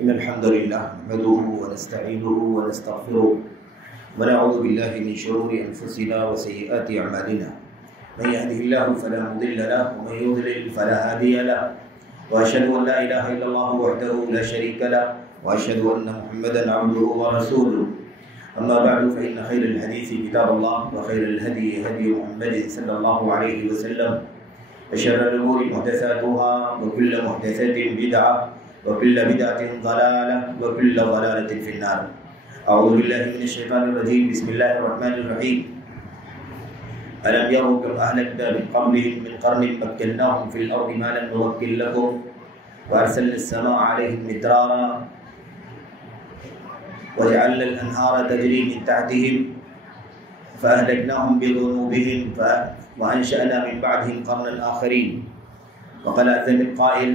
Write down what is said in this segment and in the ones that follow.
إن الحمد لله نحمده ونستعينه ونستغفره ونعوذ بالله من شرور أنفسنا وسيئات أعمالنا من يهده الله فلا مضل له ومن يضلل فلا هادي له وأشهد أن لا إله إلا الله وحده لا شريك له وأشهد أن محمدا عبده ورسوله أما بعد فإن خير الحديث كتاب الله وخير الهدي هدي محمد صلى الله عليه وسلم وشر الأمور محدثاتها وكل محدثة بدعة وكل بدعة ضلالة وكل ضلالة في النار. أعوذ بالله من الشيطان الرجيم. بسم الله الرحمن الرحيم. ألم يروا كم أهلكنا من قبلهم من قرن مكناهم في الأرض ما لم نمكن لكم وأرسلنا السماء عليهم مدرارا وجعلنا الأنهار تجري من تحتهم فأهلكناهم بذنوبهم وأنشأنا من بعدهم قرنا آخرين. وقال أعظم القائل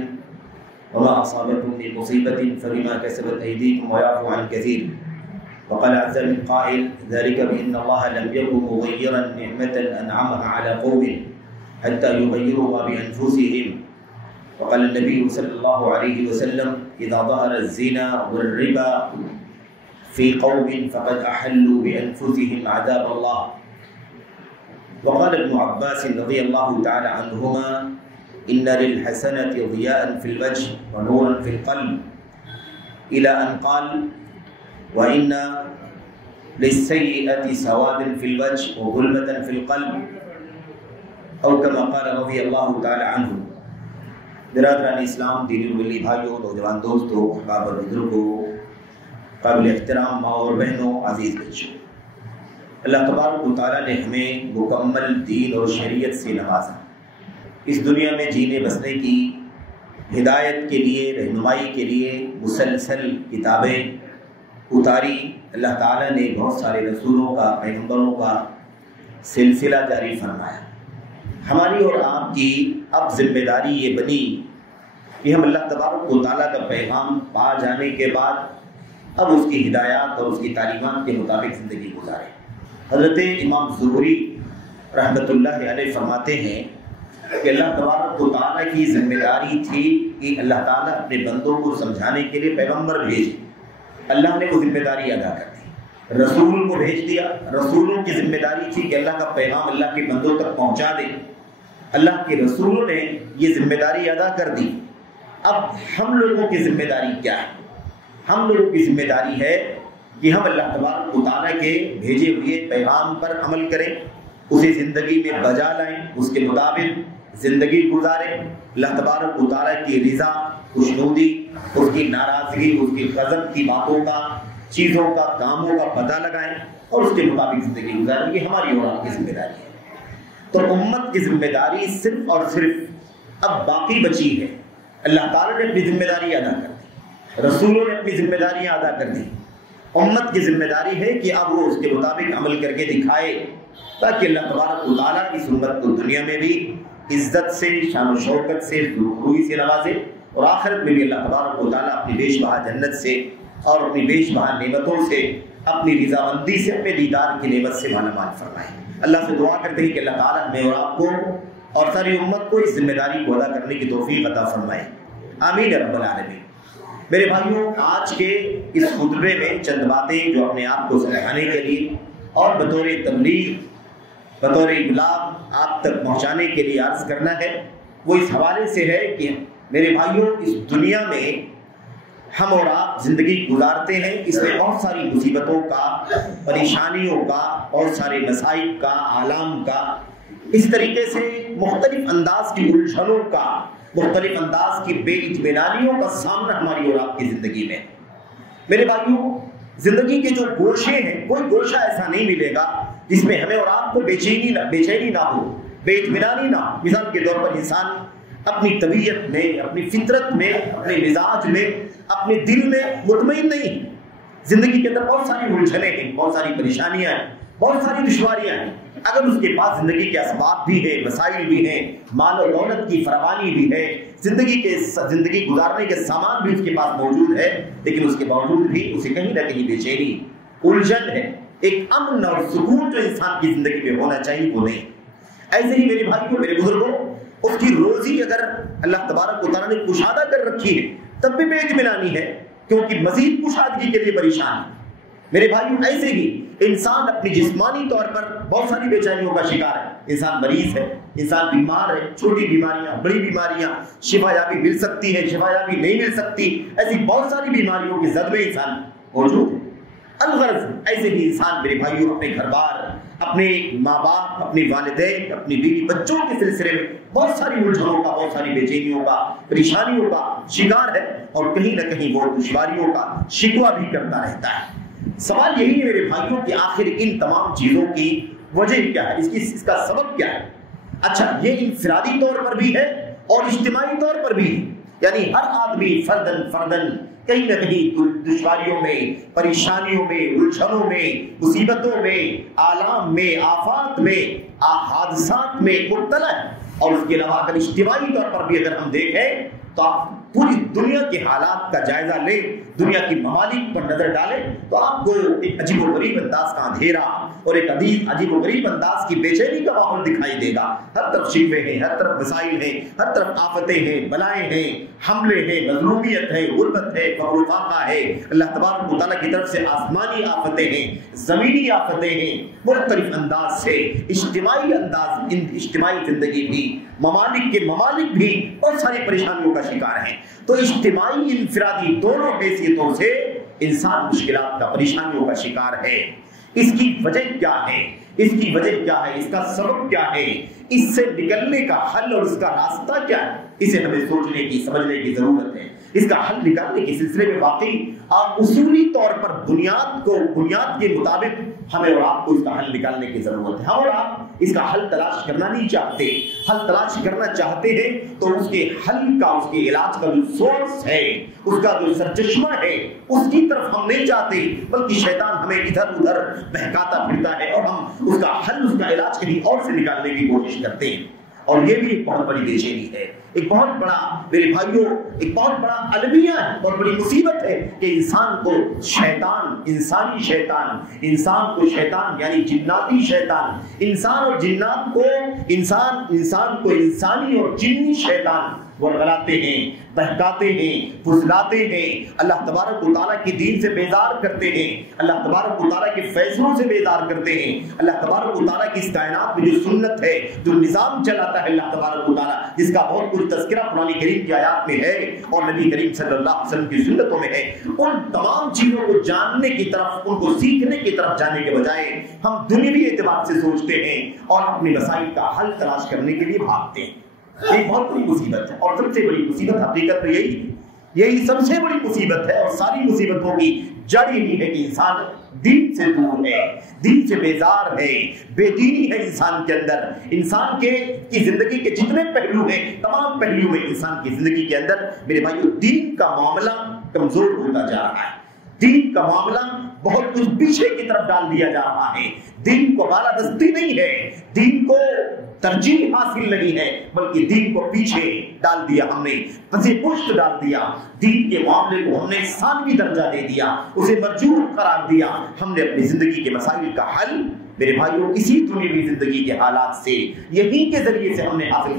وما أصابكم من مصيبة فبما كسبت أيديكم ويعفو عن كثير. وقال أعظم القائل ذلك بأن الله لم يكن مغيرا نعمة أنعمها على قوم حتى يغيروا ما بأنفسهم. وقال النبي صلى الله عليه وسلم إذا ظهر الزنا والربا في قوم فقد أحلوا بأنفسهم عذاب الله. وقال ابن عباس رضي الله تعالى عنهما إن للحسنة ضياء في الوجه ونورا في القلب إلى أن قال وإن للسيئة سواد في الوجه وظلمة في القلب أو كما قال رضي الله تعالى عنه. برادران اسلام، دینی ملی بھائیوں، نوجوان دوستوں، احباب اور بزرگوں، قابل احترام ماں اور بہنوں، عزیز بچوں، اللہ تبارک و تعالیٰ نے ہمیں مکمل دین اور شریعت سے نوازا. اس دنیا میں جینے بسنے کی ہدایت کے لیے، رہنمائی کے لیے مسلسل کتابیں اتاری. اللہ تعالیٰ نے بہت سارے رسولوں کا، پیغمبروں کا سلسلہ جاری فرمایا. ہماری اور آپ کی اب ذمہ داری یہ بنی کہ ہم اللہ تبارک و تعالیٰ کا پیغام پا جانے کے بعد اب اس کی ہدایات اور اس کی تعلیمات کے مطابق زندگی گزاریں. حضرت امام زہری رحمۃ اللہ علیہ فرماتے ہیں کہ اللہ تبارک و تعالیٰ کی ذمہ داری تھی کہ اللہ تعالیٰ اپنے بندوں کو سمجھانے کے لیے پیغمبر بھیجے. اللہ نے وہ ذمہ داری ادا کر دی، رسول کو بھیج دیا. رسولوں کی ذمہ داری تھی کہ اللہ کا پیغام اللہ کے بندوں تک پہنچا دے. اللہ کے رسولوں نے یہ ذمہ داری ادا کر دی. اب ہم لوگوں کی ذمہ داری کیا ہے؟ ہم لوگوں کی ذمہ داری ہے کہ ہم اللہ تبارک و تعالیٰ کے بھیجے ہوئے پیغام پر عمل کریں، اسے زندگی میں بجا لائیں، اس کے مطابق زندگی گزاریں. اللہ تبارک و تعالیٰ کی رضا، خوشنودی، اس کی ناراضگی، اس کی غضب کی باتوں کا، چیزوں کا، کاموں کا پتہ لگائیں اور اس کے مطابق زندگی گزاریں. یہ ہماری اور آپ کی ذمہ داری ہے. تو امت کی ذمہ داری صرف اور صرف اب باقی بچی ہے. اللہ تعالیٰ نے اپنی ذمہ داری ادا کر دی، رسولوں نے اپنی ذمہ داریاں ادا کر دی. امت کی ذمہ داری ہے کہ اب وہ اس کے مطابق عمل کر کے دکھائے تاکہ اللہ تبارک و تعالیٰ اس امت کو دنیا میں بھی عزت سے، شان و شوکت سے، روئی سے نوازے اور آخرت میں بھی اللہ تبارک و تعالیٰ اپنی بیش بہا جنت سے اور اپنی بیش بہا نعمتوں سے، اپنی رضامندی سے، اپنے دیدار کی نعمت سے مالا مال فرمائے. اللہ سے دعا کرتے ہیں کہ اللہ تعالیٰ ہمیں اور آپ کو اور ساری امت کو اس ذمہ داری کو ادا کرنے کی توفیق عطا فرمائے. آمین رب العالمین. میرے بھائیوں، آج کے اس خطبے میں چند باتیں جو اپنے آپ کو سمجھانے کے لیے اور بطور تبلیغ، بطور ابلاغ آپ تک پہنچانے کے لیے عرض کرنا ہے، وہ اس حوالے سے ہے کہ میرے بھائیوں، اس دنیا میں ہم اور آپ زندگی گزارتے ہیں، اس میں بہت ساری مصیبتوں کا، پریشانیوں کا، بہت سارے مصائب کا، آلام کا، اس طریقے سے مختلف انداز کی الجھنوں کا، مختلف انداز کی بے اطمینانیوں کا سامنا ہماری اور آپ کی زندگی میں. میرے بھائیوں، زندگی کے جو گوشے ہیں، کوئی گوشہ ایسا نہیں ملے گا جس میں ہمیں اور آپ کو بے چینی نہ ہو، بے اطمینانی نہ ہو. مثال کے طور پر انسان اپنی طبیعت میں، اپنی فطرت میں، اپنے مزاج میں، اپنے دل میں مطمئن نہیں ہے. زندگی کے اندر بہت ساری الجھنیں ہیں، بہت ساری پریشانیاں ہیں، بہت ساری دشواریاں ہیں. اگر اس کے پاس زندگی کے اسباب بھی ہیں، وسائل بھی ہیں، مال و دولت کی فراوانی بھی ہے، زندگی گزارنے کے سامان بھی اس کے پاس موجود ہے، لیکن اس کے باوجود بھی اسے کہیں نہ کہیں بے چینی، الجھن ہے. ایک امن اور سکون جو انسان کی زندگی میں ہونا چاہیے وہ نہیں. ایسے ہی میرے بھائیوں، میرے بزرگوں، اس کی روزی اگر اللہ تبارک و تعالیٰ نے کشادہ کر رکھی ہے تب بھی بے اطمینانی ہے. کیونکہ مزید کشادگی کے لیے پریشان ہے۔ میرے بھائیوں ایسے ہی انسان اپنی جسمانی طور پر بہت ساری بے چینیوں کا شکار ہے، انسان مریض ہے، انسان بیمار ہے، چھوٹی بیماریاں، بڑی بیماریاں، شفا یابی مل سکتی ہے، شفا یابی نہیں مل سکتی، ایسی بہت ساری بیماریوں کے زد میں انسان موجود ہے۔ الغرض ایسے ہی انسان میرے بھائیوں اپنے گھر بار، اپنے ماں باپ، اپنے والدین، اپنی بیوی بچوں کے سلسلے میں بہت ساری الجھنوں کا، بہت ساری بے چینیوں کا، پریشانیوں کا شکار ہے، اور کہیں نہ کہیں وہ دشواریوں کا شکوہ بھی کرتا رہتا ہے۔ سوال یہی ہے میرے بھائیوں کہ آخر ان تمام چیزوں کی وجہ کیا ہے، اس کا سبب کیا ہے؟ اچھا، یہ انفرادی طور پر بھی ہے اور اجتماعی طور پر بھی ہے، یعنی ہر آدمی فردن کہیں نہ کہیں دشواریوں میں، پریشانیوں میں، الجھنوں میں، مصیبتوں میں، آلام میں، آفات میں، حادثات میں مبتلا ہے۔ اور اس کے علاوہ اگر اجتماعی طور پر بھی اگر ہم دیکھیں تو آپ پوری دنیا کے حالات کا جائزہ لیں، دنیا کی ممالک پر نظر ڈالیں تو آپ کو ایک عجیب و غریب انداز کا اندھیرا اور ایک عجیب و غریب انداز کی بے چینی کا ماحول دکھائی دے گا۔ ہر طرف شکوے ہیں، ہر طرف مسائل ہیں، ہر طرف آفتیں ہیں، بلائیں ہیں، حملے ہیں، مظلومیت ہے، غربت ہے، فقر و فاقہ ہے، اللہ تبارک و تعالیٰ کی طرف سے آسمانی آفتیں ہیں، زمینی آفتیں ہیں، مختلف انداز سے اجتماعی زندگی بھی، ممالک بھی بہت ساری پریشانیوں کا شکار ہیں۔ تو اجتماعی انفرادی دونوں حیثیتوں سے انسان مشکلات کا، پریشانیوں کا شکار ہے۔ اس کی وجہ کیا ہے؟ اس کا سبب کیا ہے؟ اس سے نکلنے کا حل اور اس کا راستہ کیا ہے؟ اسے ہمیں سوچنے کی، سمجھنے کی ضرورت ہے۔ اس کا حل نکالنے کے سلسلے میں واقعی اصولی طور پر بنیاد کے مطابق ہمیں اور آپ کو اس کا حل نکالنے کی ضرورت ہے۔ ہم اور آپ اس کا حل تلاش کرنا نہیں چاہتے، حل تلاش کرنا چاہتے ہیں تو اس کے حل کا، اس کے علاج کا جو سورس ہے، اس کا جو سرچشمہ ہے، اس کی طرف ہم نہیں جاتے، بلکہ شیطان ہمیں ادھر ادھر بہکاتا پھرتا ہے اور ہم اس کا حل، اس کا علاج کہیں اور سے نکالنے کی کوشش کرتے ہیں۔ اور یہ بھی ایک بہت بڑی بے چینی ہے، ایک بہت بڑا، میرے بھائیوں، ایک بہت بڑا المیہ ہے، بہت بڑی مصیبت ہے کہ انسان کو شیطان، انسان کو شیطان یعنی جناتی شیطان، انسان اور جنات کو انسان کو انسانی اور جنی شیطان ورغلاتے ہیں، بہکاتے ہیں، پھسلاتے ہیں، اللہ تبارک و تعالیٰ کے دین سے بیزار کرتے ہیں، اللہ تبارک و تعالیٰ کے فیصلوں سے بیزار کرتے ہیں، اللہ تبارک و تعالیٰ کی اس کائنات میں جو سنت ہے، جو نظام چلاتا ہے اللہ تبارک و تعالیٰ، جس کا بہت کچھ تذکرہ قرآن کریم کی آیات میں ہے اور نبی کریم صلی اللہ علیہ وسلم کی سنتوں میں ہے، ان تمام چیزوں کو جاننے کی طرف، ان کو سیکھنے کی طرف جانے کے بجائے ہم دنیوی اعتبار سے سوچتے ہیں اور اپنے مسائل کا حل تلاش کرنے کے لیے بھاگتے ہیں۔ یہ بہت بڑی مصیبت ہے، اور سب سے بڑی مصیبت حقیقت میں یہی سب سے بڑی مصیبت ہے، اور ساری مصیبتوں کی جڑ یہی ہے کہ انسان دین سے دور ہے، دین سے بیزار ہے، بے دینی ہے انسان کے اندر۔ انسان کی زندگی کے جتنے پہلو ہیں، تمام پہلوؤں میں انسان کی زندگی کے اندر میرے بھائیو دین کا معاملہ کمزور ہوتا جا رہا ہے، دین کا معاملہ بہت کچھ پیچھے کی طرف ڈال دیا جا رہا ہے، دین کو بالادستی نہیں ہے، دین کو ترجیح حاصل نہیں ہے، بلکہ دین کو پیچھے ڈال دیا ہم نے، پسے پشت ڈال دیا، دین کے معاملے کو ہم نے ثانوی درجہ دے دیا، اسے مرجوع قرار دیا۔ ہم نے اپنی زندگی کے مسائل کا حل میرے بھائیوں اسی دنیاوی زندگی کے حالات سے، یہی کے ذریعے سے ہم نے حاصل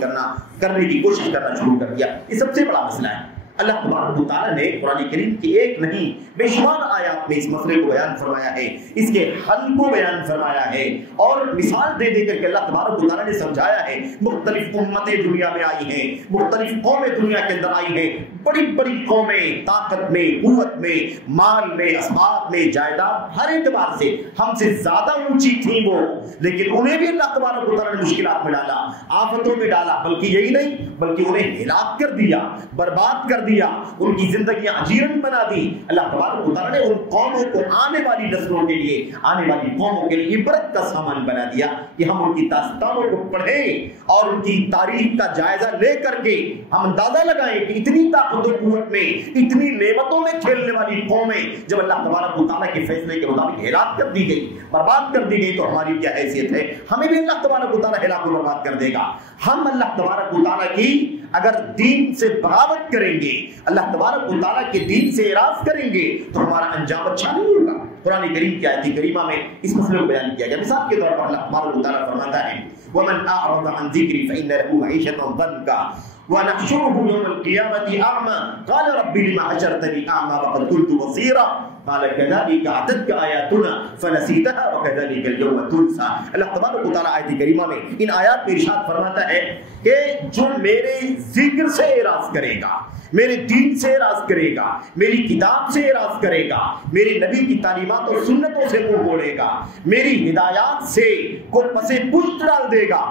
کرنے کی کوشش کرنا شروع کر دیا۔ یہ سب سے بڑا مسئلہ ہے۔ اللہ تبارک و تعالیٰ نے قرآن کریم کی ایک نہیں بے شمار آیات میں اس مسئلے کو بیان فرمایا ہے، اس کے حل کو بیان فرمایا ہے، اور مثال دے کر کے اللہ تبارک و تعالیٰ نے سمجھایا ہے۔ مختلف امتیں دنیا میں آئی ہیں، مختلف قومیں دنیا کے اندر آئی ہیں، بڑی بڑی قومیں طاقت میں، قوت میں، مال میں، اسباب میں، جائیداد، ہر اعتبار سے ہم سے زیادہ اونچی تھیں وہ، لیکن انہیں بھی اللہ تبارک و تعالیٰ نے مشکلات میں ڈالا، آفتوں میں ڈالا، بلکہ یہی نہیں بلکہ انہیں ہلاک کر دیا، برباد کر دیا، ان کی زندگیاں اجیرن بنا دی۔ اللہ تبارک و تعالیٰ نے ان قوموں کو آنے والی نسلوں کے لیے، آنے والی قوموں کے لیے عبرت کا سامان بنا دیا کہ ہم ان کی داستانوں کو پڑھیں اور ان کی تاریخ کا جائزہ لے کر کے ہم اندازہ لگائیں کہ اتنی طاقت و قوت میں، اتنی نعمتوں میں کھیلنے والی قومیں جب اللہ تبارک و تعالیٰ کے فیصلے کے مطابق ہلاک کر دی گئی، برباد کر دی گئی، تو ہماری کیا حیثیت ہے؟ ہمیں بھی اللہ تبارک و تعالیٰ ہلاک و برباد کر دے گا۔ ہم اللہ تبارک و تعالیٰ کی اگر دین سے بغاوت کریں گے، اللہ تبارک و تعالیٰ کے دین سے اعراض کریں گے، تو ہمارا انجام اچھا نہیں ہوگا۔ قرآن کریم کی آیت کریمہ میں اس مسئلے کو بیان کیا گیا۔ مثال کے طور پر اللہ تبارک و تعالیٰ فرماتا ہے وَمَنْ أَعْرَضَ عَنْ ذِكْرِي فَإِنَّ لَهُ مَعِيشَةً ضَنْكًا، وَنَحْشُرُهُ يَوْمَ الْقِيَامَةِ أَعْمَى قَالَ رَبِّ لِمَ حَشَرْتَنِي أَعْمَى وَقَدْ كُنْتُ بَصِيرًا قَالَ كَذَلِكَ أَتَتْكَ آيَاتُنَا فَنَسِيتَهَا وَكَذَلِكَ الْيَوْمَ تُنْسَى۔ اللہ تبارک و تعالیٰ آیت کریمہ میں ان آیات میں ارشاد فرماتا ہے کہ جو میرے ذکر سے اعراض کرے گا، میرے دین سے اعراض کرے گا، میری کتاب سے اعراض کرے گا، میرے نبی کی تعلیمات اور سنتوں سے منہ موڑے گا، میری ہدایات سے کو پسے پشت ڈال دے گا،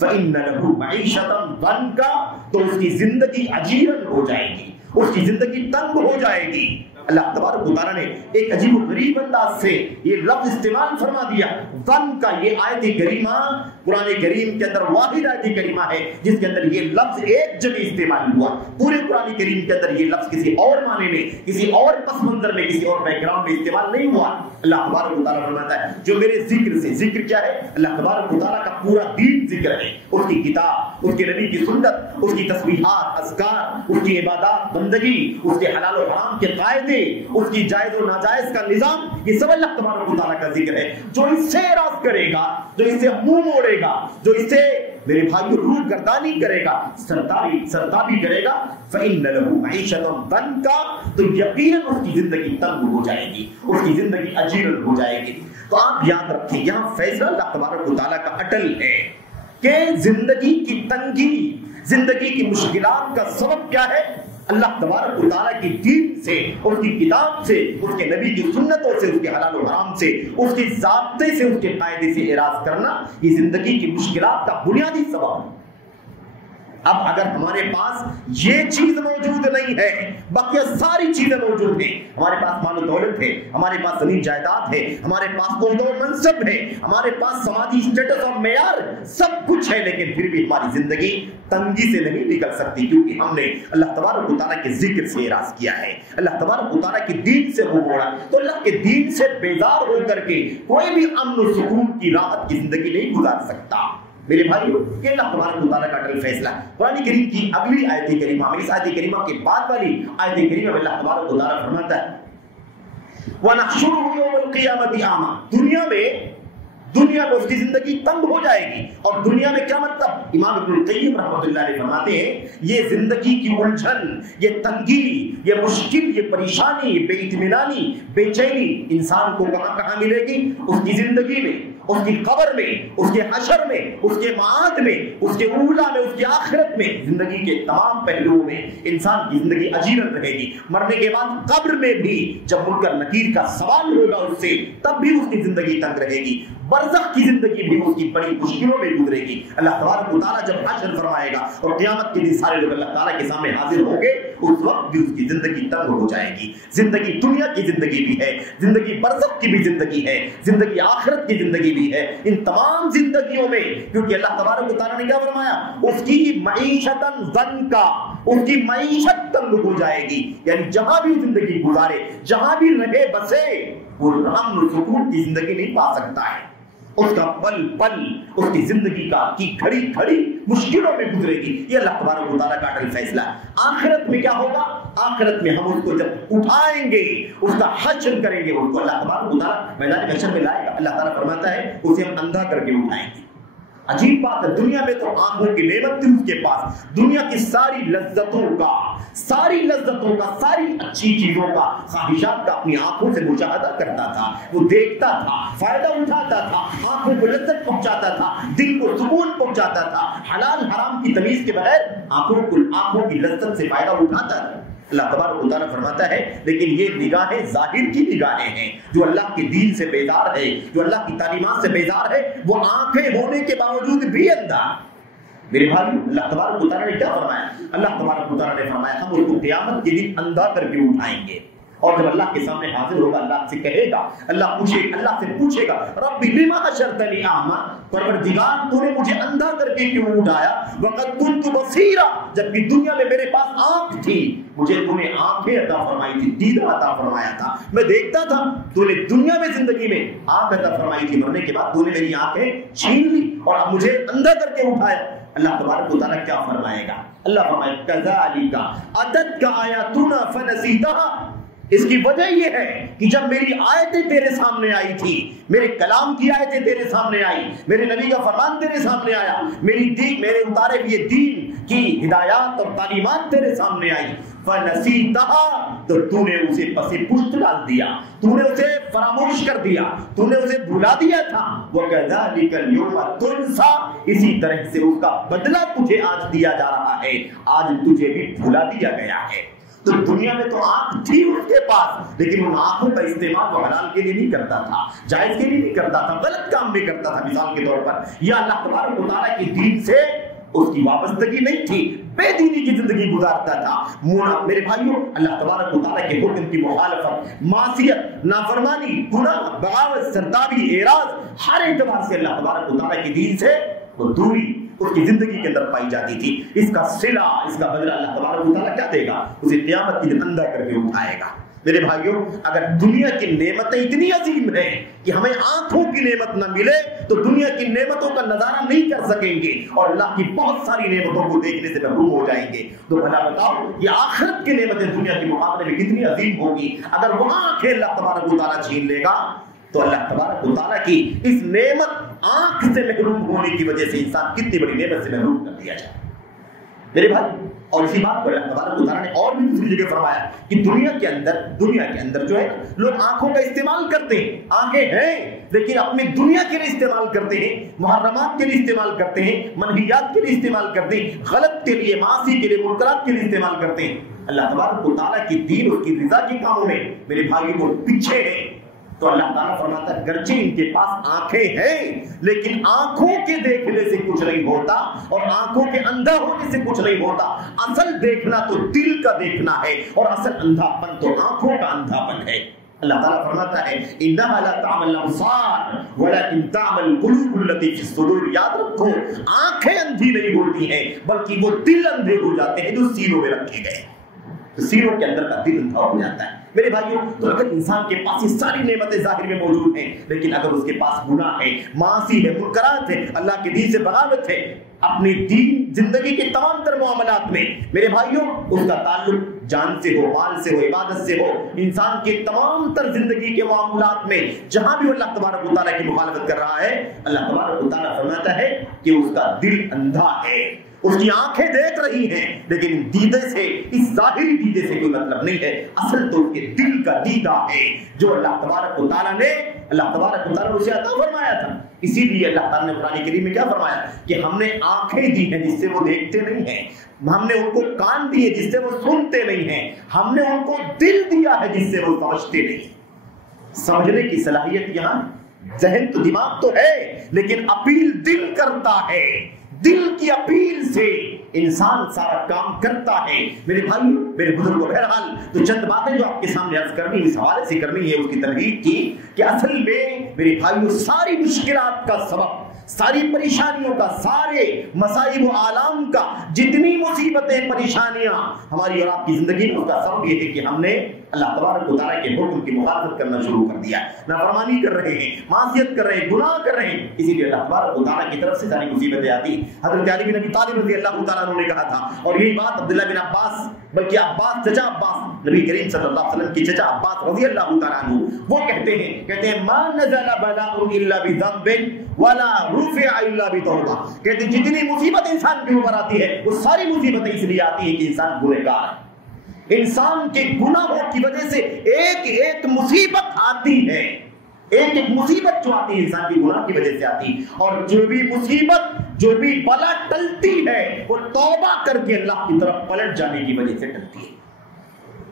فَإِنَّ لَهُ مَعِيشَةً ضَنْكَ، تو اس کی زندگی اجیرن ہو جائے گی، اس کی زندگی تنگ ہو جائے گی۔ اللہ تبارک و تعالیٰ نے ایک عجیب و غریب انداز سے یہ لفظ استعمال فرما دیا ظن کا۔ یہ آیت کریمہ قرآن کریم کے اندر واحد آیت کریمہ ہے جس کے اندر یہ لفظ ایک جگہ استعمال ہوا۔ پورے قرآن کریم کے اندر یہ لفظ کسی اور معنی میں، کسی اور پس منظر میں، کسی اور بیک گراؤنڈ میں استعمال نہیں ہوا۔ اللہ تبارک و تعالیٰ فرماتا ہے جو میرے ذکر سے، ذکر کیا ہے؟ اللہ تبارک و تعالیٰ کا پورا دین ذکر ہے، اس کی کتاب، اس کے نبی کی سنت، اس کی تسبیحات، اذکار، اس کی عبادات بندگی، اس کے حلال و حرام کے قاعدے، اس کی جائز و ناجائز کا نظام، یہ سب اللہ تبارک و تعالیٰ کا ذکر ہے۔ جو اس سے اعراض کرے گا، جو اس سے منہ موڑے گا، جو اس سے میرے بھائی روح گردانی کرے گا، سردابی کرے گا، فَإِنَّ لَهُ مَعِيشَةً ضَنْكَ، تو یقیناً اس کی زندگی تنگ ہو جائے گی، اس کی زندگی اجیرن ہو جائے گی۔ تو آپ یاد رکھیں یہاں فیصلہ اللہ تبارک و تعالیٰ کا اٹل ہے کہ زندگی کی تنگی، زندگی کی مشکلات کا سبب کیا ہے؟ اللہ تبارک و تعالیٰ کی دین سے، اس کی کتاب سے، اس کے نبی کی سنتوں سے، اس کے حلال و حرام سے، اس کے ضابطے سے، اس کے قاعدے سے اعراض کرنا، یہ زندگی کی مشکلات کا بنیادی سبب ہے۔ اب اگر ہمارے پاس یہ چیز موجود نہیں ہے، باقی ساری چیزیں موجود ہیں، ہمارے پاس مال و دولت ہے، ہمارے پاس زمین جائیداد ہے، ہمارے پاس عہدہ و منصب ہے، ہمارے پاس سماجی اسٹیٹس اور معیار سب کچھ ہے، لیکن پھر بھی ہماری زندگی تنگی سے نہیں نکل سکتی، کیونکہ ہم نے اللہ تبارک و تعالیٰ کے ذکر سے اعراض کیا ہے، اللہ تبارک و تعالیٰ کے دین سے منہ موڑا۔ تو اللہ کے دین سے بیزار ہو کر کے کوئی بھی امن و سکون کی راحت کی زندگی نہیں گزار سکتا۔ میرے بھائیو، یہ اللہ تبارک و تعالیٰ کا اٹل فیصلہ ہے۔ قرآن کریم کی اگلی آیت کریمہ میں، اس آیت کریمہ کے بعد والی آیت کریمہ میں اللہ تبارک و تعالیٰ فرماتا ہے وَنَحْشُرُهُ يَوْمَ الْقِيَامَةِ أَعْمَى، دنیا میں اس کی زندگی تنگ ہو جائے گی۔ اور دنیا میں کیا مطلب؟ امام ابن القیم رحمۃ اللہ علیہ فرماتے ہیں یہ زندگی کی الجھن، یہ تنگی، یہ مشکل، یہ پریشانی، یہ بے اطمینانی، بے چینی انسان کو کہاں ملے گی؟ اس کی زندگی میں، اس کی قبر میں، اس کے حشر میں، اس کے معاد میں، اس کے اولا میں، اس کی آخرت میں، زندگی کے تمام پہلوؤں میں انسان کی زندگی اجیرن رہے گی۔ مرنے کے بعد قبر میں بھی جب منکر نکیر کا سوال ہوگا اس سے، تب بھی اس کی زندگی تنگ رہے گی۔ برزخ کی زندگی بھی اس کی بڑی مشکلوں میں گزرے گی۔ اللہ تبارک و تعالیٰ جب حشر فرمائے گا اور قیامت کے دن سارے لوگ اللہ تعالیٰ کے سامنے حاضر ہوں گے، اس وقت بھی اس کی زندگی تنگ ہو جائے گی۔ زندگی دنیا کی زندگی بھی ہے، زندگی برزخ کی بھی زندگی ہے، زندگی آخرت کی زندگی بھی ہے۔ ان تمام زندگیوں میں کیونکہ اللہ تبارک و تعالیٰ نے کیا فرمایا؟ اس کی معیشتاً ضنکا، اس کی معیشت تنگ ہو جائے گی، یعنی جہاں بھی زندگی گزارے، جہاں بھی رہے بسے، وہ امن و سکون کی زندگی نہیں پا سکتا ہے۔ اس کا پل پل، اس کی زندگی کا کی گھڑی گھڑی مشکلوں میں گزرے گی۔ یہ اللہ تبارک و تعالیٰ کا اٹل فیصلہ ہے۔ آخرت میں کیا ہوگا؟ آخرت میں ہم اس کو جب اٹھائیں گے، اس کا حشر کریں گے، اس کو اللہ تبارک و تعالیٰ میدان حشر میں لائے گا۔ اللہ تعالیٰ فرماتا ہے اسے ہم اندھا کر کے اٹھائیں گے۔ عجیب بات ہے، دنیا میں تو آنکھوں کی نعمت تھی اس کے پاس، دنیا کی ساری لذتوں کا، ساری اچھی چیزوں کا، خواہشات کا اپنی آنکھوں سے مشاہدہ کرتا تھا، وہ دیکھتا تھا، فائدہ اٹھاتا تھا، آنکھوں کو لذت پہنچاتا تھا، دل کو سکون پہنچاتا تھا، حلال حرام کی تمیز کے بغیر آنکھوں کی لذت سے فائدہ اٹھاتا تھا۔ اللہ تبارک و تعالیٰ فرماتا ہے لیکن یہ نگاہیں ظاہر کی نگاہیں ہیں، جو اللہ کے دین سے بیزار ہے، جو اللہ کی تعلیمات سے بیزار ہے، وہ آنکھیں ہونے کے باوجود بھی اندھا۔ میرے بھائی، اللہ تبارک و تعالیٰ نے کیا فرمایا؟ اللہ تبارک و تعالیٰ نے فرمایا ہم اس کو قیامت کے دن اندھا کر کے اٹھائیں گے، اور جب اللہ کے سامنے حاضر ہوگا اللہ سے کہے گا، اللہ سے پوچھے گا رب لما حشرتنی اعمی، پروردگار تو نے مجھے اندھا کر کے کیوں اٹھایا؟ وقد كنت بصیرا، جبکہ دنیا میں میرے پاس آنکھ تھی، مجھے تو نے آنکھیں عطا فرمائی تھی، دید عطا فرمایا تھا، میں دیکھتا تھا، تو نے دنیا میں زندگی میں آنکھ عطا فرمائی تھی، مرنے کے بعد تو نے میری آنکھیں چھین لی اور اب مجھے اندھا کر کے اٹھایا۔ اللہ تبارک و تعالیٰ کیا فرمائے گا؟ اللہ فرمائے كذلك أتتك آياتنا فنسيتها، اس کی وجہ یہ ہے کہ جب میری آیتیں تیرے سامنے آئی تھی، میرے کلام کی آیتیں تیرے سامنے آئی، میرے نبی کا فرمان تیرے سامنے آیا، میرے اتارے ہوئے دین کی ہدایات اور تعلیمات تیرے سامنے آئی، فَنَسِيتَهَا تو تو نے اسے پس پشت ڈال دیا، تو نے اسے فراموش کر دیا، تو نے اسے بھلا دیا تھا۔ وَكَذَلِكَ الْيَوْمَ تُنْسَى اسی طرح سے اس کا بدلہ تجھے آج دیا جا رہا ہے، آج تجھے بھی بھلا دیا گیا ہے۔ تو دنیا میں تو آنکھ تھی اس کے پاس، لیکن ان آنکھوں کا استعمال وہ حلال کے لیے نہیں کرتا تھا، جائز کے لیے نہیں کرتا تھا، غلط کام بھی کرتا تھا۔ مثال کے طور پر یا اللہ تبارک و تعالیٰ کی دین سے اس کی وابستگی نہیں تھی، بے دینی کی زندگی گزارتا تھا۔ میرے بھائیوں، اللہ تبارک و تعالیٰ کے حکم کی مخالفت، معصیت، نافرمانی، گناہ، بغاوت، سرتابی، اعراض، ہر اعتبار سے اللہ تبارک و تعالیٰ کی دین سے وہ دوری اس کی زندگی کے اندر پائی جاتی تھی۔ اس کا صلہ، اس کا بدلہ اللہ تبارک و تعالیٰ کیا دے گا؟ اسے قیامت کے دن اندھا کر کے اٹھائے گا۔ میرے بھائیوں، اگر دنیا کی نعمتیں اتنی عظیم ہیں کہ ہمیں آنکھوں کی نعمت نہ ملے تو دنیا کی نعمتوں کا نظارہ نہیں کر سکیں گے اور اللہ کی بہت ساری نعمتوں کو دیکھنے سے محروم ہو جائیں گے، تو بھلا بتاؤ یہ آخرت کی نعمتیں دنیا کے مقابلے میں کتنی عظیم ہوگی؟ اگر وہاں آنکھیں اللہ تبارک و تعالیٰ چھین لے گا تو اللہ تبارک و تعالیٰ کی اس نعمت آنکھ سے محروم ہونے کی وجہ سے انسان کتنی بڑی نعمت سے محروم کر دیا جائے۔ میرے بھائی، اور اسی بات کو اللہ تبارک و تعالیٰ نے اور بھی دوسری جگہ فرمایا کہ دنیا کے اندر جو ہے لوگ آنکھوں کا استعمال کرتے ہیں، آنکھیں ہیں لیکن اپنی دنیا کے لیے استعمال کرتے ہیں، محرمات کے لیے استعمال کرتے ہیں، منہیات کے لیے استعمال کرتے ہیں، غلط کے لیے، معاصی کے لیے، منکرات کے لیے استعمال کرتے ہیں۔ اللہ تبارک و تعالیٰ کی دین، اس کی رضا کے کاموں میں میرے بھائی وہ پیچھے ہیں۔ تو اللہ تعالیٰ فرماتا ہے گرچہ ان کے پاس آنکھیں ہیں لیکن آنکھوں کے دیکھنے سے کچھ نہیں ہوتا اور آنکھوں کے اندھا ہونے سے کچھ نہیں ہوتا۔ اصل دیکھنا تو دل کا دیکھنا ہے اور اصل اندھا پن تو آنکھوں کا اندھا پن ہے۔ اللہ تعالیٰ فرماتا ہے انہا لا تعمل الابصار ولکن تعمل القلوب التي في الصدور۔ یاد رکھو، آنکھیں اندھی نہیں ہوتی ہیں بلکہ وہ دل اندھے ہو جاتے ہیں جو سینوں میں رکھے گئے، سینوں کے اندر کا دل اندھا ہو جاتا ہے۔ میرے بھائیوں، تو اگر انسان کے پاس یہ ساری نعمتیں ظاہر میں موجود ہیں لیکن اگر اس کے پاس گناہ ہے، معاصی ہے، منکرات ہے، اللہ کے دین سے بغاوت ہے، اپنی دین زندگی کے تمام تر معاملات میں میرے بھائیوں اس کا تعلق جان سے ہو، مال سے ہو، عبادت سے ہو، انسان کے تمام تر زندگی کے معاملات میں جہاں بھی وہ اللہ تبارک و تعالیٰ کی مخالفت کر رہا ہے، اللہ تبارک و تعالیٰ فرماتا ہے کہ اس کا دل اندھا ہے۔ اس کی آنکھیں دیکھ رہی ہیں لیکن دیدے سے، اس ظاہری دیدے سے کوئی مطلب نہیں ہے، اصل تو اس کے دل کا دیدہ ہے جو اللہ تبارک و تعالیٰ نے اسے عطا فرمایا تھا۔ اسی لیے اللہ تعالیٰ نے قرآن کریم میں کیا فرمایا کہ ہم نے آنکھیں دی ہیں جس سے وہ دیکھتے نہیں ہیں، ہم نے ان کو کان دیے جس سے وہ سنتے نہیں ہیں، ہم نے ان کو دل دیا ہے جس سے وہ سمجھتے نہیں۔ سمجھنے کی صلاحیت یہاں، ذہن تو دماغ تو ہے لیکن اپیل دل کرتا ہے، دل کی اپیل سے انسان سارا کام کرتا ہے۔ میرے بھائی، میرے بزرگوں، بہرحال تو چند باتیں جو آپ کے سامنے عرض کرنی، اس حوالے سے کرنی ہے اس کی تمہید کی کہ اصل میں میرے بھائیوں ساری مشکلات کا سبب، ساری پریشانیوں کا، سارے مصائب و آلام کا، جتنی مصیبتیں، پریشانیاں ہماری اور آپ کی زندگی میں، اس کا سبب یہ ہے کہ ہم نے اللہ تبارک و تعالیٰ کے حکم کی مخالفت کرنا شروع کر دیا، نافرمانی کر رہے ہیں، معصیت کر رہے ہیں، گناہ کر رہے ہیں۔ اسی لیے اللہ تبارک و تعالیٰ کی طرف سے ساری مصیبتیں آتی۔ حضرت علی بن ابی طالب رضی اللہ تعالیٰ عنہ نے کہا تھا، اور یہی بات عبداللہ بن عباس، بلکہ عباس، چچا عباس، نبی کریم صلی اللہ علیہ وسلم کی چچا عباس رضی اللہ تعالیٰ عنہ وہ کہتے ہیں ما نزل بلاء الا بذنب ولا رفع الا بتوبہ۔ کہتے ہیں جتنی مصیبت انسان کے اوپر آتی ہے وہ ساری مصیبتیں اس لیے آتی ہے کہ انسان گنہگار ہے، انسان کے گناہوں کی وجہ سے ایک مصیبت آتی ہے، ایک مصیبت جو آتی ہے انسان کی گناہ کی وجہ سے آتی ہے، اور جو بھی مصیبت، جو بھی بلا ٹلتی ہے وہ توبہ کر کے اللہ کی طرف پلٹ جانے کی وجہ سے ٹلتی ہے۔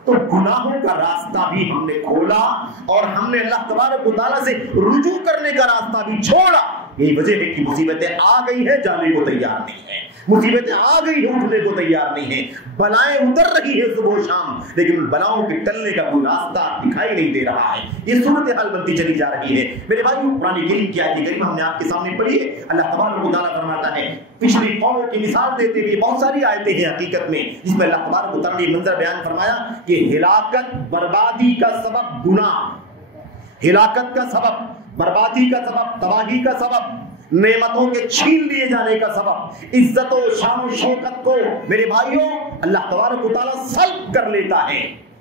تو گناہوں کا راستہ بھی ہم نے کھولا اور ہم نے اللہ تبارک و تعالیٰ سے رجوع کرنے کا راستہ بھی چھوڑا۔ یہی وجہ ہے کہ مصیبتیں آ گئی ہیں، جانے کو تیار نہیں ہے، مصیبتیں آ گئی ہیں، اٹھنے کو تیار نہیں ہے، بلائیں اتر رہی ہیں صبح و شام لیکن بلاؤں کے ٹلنے کا کوئی راستہ دکھائی نہیں دے رہا ہے، یہ صورتحال بنتی چلی جا رہی ہے۔ میرے بھائیوں، قرآن کریم کی آیت کریمہ ہم نے آپ کے سامنے پڑھی ہے۔ اللہ تبارک و تعالیٰ فرماتا ہے، پچھلی قوموں کی مثال دیتے ہوئے بہت ساری آیتیں ہیں حقیقت میں جس میں اللہ تبارک و تعالیٰ نے منظر بیان فرمایا کہ ہلاکت، بربادی کا سبب گناہ، ہلاکت کا سبب، بربادی کا سبب، تباہی کا سبب، نعمتوں کے چھین لیے جانے کا سبب، عزت و شان و شوکت کو میرے بھائیوں اللہ تبارک و تعالیٰ سلب کر لیتا ہے،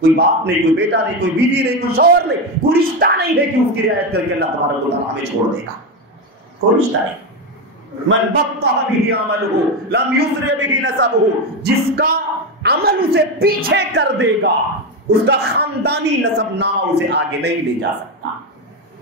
کوئی باپ نہیں, کوئی بیٹا نہیں, کوئی بیوی نہیں, کوئی شوہر نہیں, کوئی رشتہ نہیں ہے کہ اس کی رعایت کر کے اللہ تبارک و تعالیٰ ہمیں چھوڑ دے گا. کوئی رشتہ نہیں. من بطأ به عمله لم يسرع به نسبه, جس کا عمل اسے پیچھے کر دے گا اس کا خاندانی نسب نامہ اسے آگے نہیں لے جا سکتا.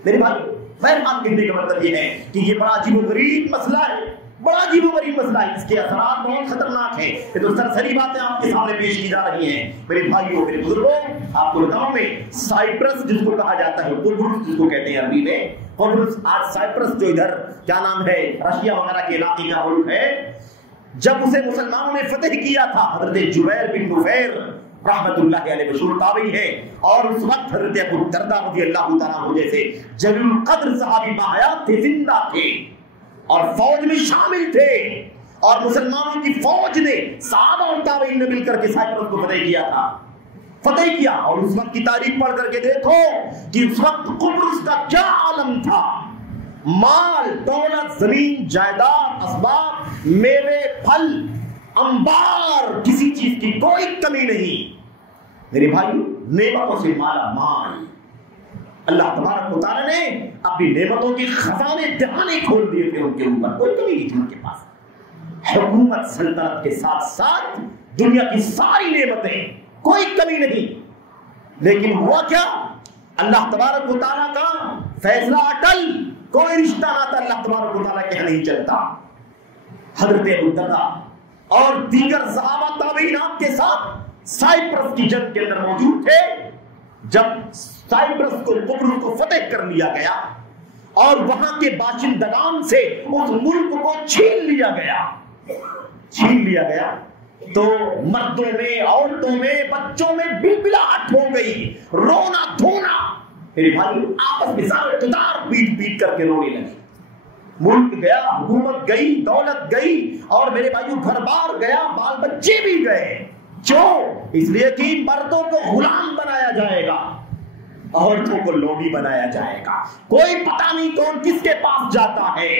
میرے بھائی, بہرحال کہنے کا مطلب یہ ہے کہ یہ بڑا عجیب و غریب مسئلہ ہے, بڑا عجیب و غریب مسئلہ ہے. اس کے اثرات بہت خطرناک ہیں. یہ تو سرسری باتیں آپ کے سامنے پیش کی جا رہی ہیں. میرے بھائیوں, میرے بزرگوں, آپ کو بتاؤں میں سائپرس جس کو کہا جاتا ہے, قبرص جس کو کہتے ہیں عربی میں, قبرص, آج سائپرس جو ادھر کیا نام ہے رشیا وغیرہ کے علاقے کا ملک ہے, جب اسے مسلمانوں نے فتح کیا تھا, حضرت جبیر بن نفیر رحمت اللہ علیہ مشہور تابعی ہے, اور اس وقت حضرت ابو الدرداء رضی اللہ تعالیٰ عنہ جیسے جلیل القدر صحابی باحیات تھے, زندہ تھے اور فوج میں شامل تھے, اور مسلمانوں کی فوج نے صحابہ اور تابعین نے مل کر کے سائپرس کو فتح کیا تھا, فتح کیا. اور اس وقت کی تاریخ پڑھ کر کے دیکھو کہ اس وقت قبرص کا کیا عالم تھا. مال, دولت, زمین, جائیداد, اسباب, میوے, پھل, انبار, کسی چیز کی کوئی کمی نہیں. میرے بھائی, نعمتوں سے مالا مال. اللہ تبارک و تعالیٰ نے اپنی نعمتوں کے خزانے دہانے کھول دیے تھے ان کے اوپر, کوئی کمی نہیں تھی ان کے پاس. حکومت سلطنت کے ساتھ ساتھ دنیا کی ساری نعمتیں, کوئی کمی نہیں. لیکن ہوا کیا, اللہ تبارک و تعالیٰ کا فیصلہ اٹل, کوئی رشتہ ناتا اللہ تبارک و تعالیٰ کے نہیں چلتا. حضرت ابو الدرداء اور دیگر صحابہ تابعین آپ کے ساتھ سائپرس کی جنگ کے اندر موجود تھے. جب سائپرس کو, قبرص کو فتح کر لیا گیا اور وہاں کے باشندگان سے اس ملک کو چھین لیا گیا, تو مردوں میں, عورتوں میں, بچوں میں بلبلاہٹ ہو گئی, رونا دھونا. میرے بھائی, آپس میں سارے اقتدار پیٹ پیٹ کر کے رونے لگے. ملک گیا, حکومت گئی, دولت گئی, اور میرے بھائیوں گھر بار گیا, بال بچے بھی گئے. کیوں؟ اس لیے کہ مردوں کو غلام بنایا جائے گا, عورتوں کو لوبی بنایا جائے گا. کوئی پتہ نہیں کون کس کے پاس جاتا ہے.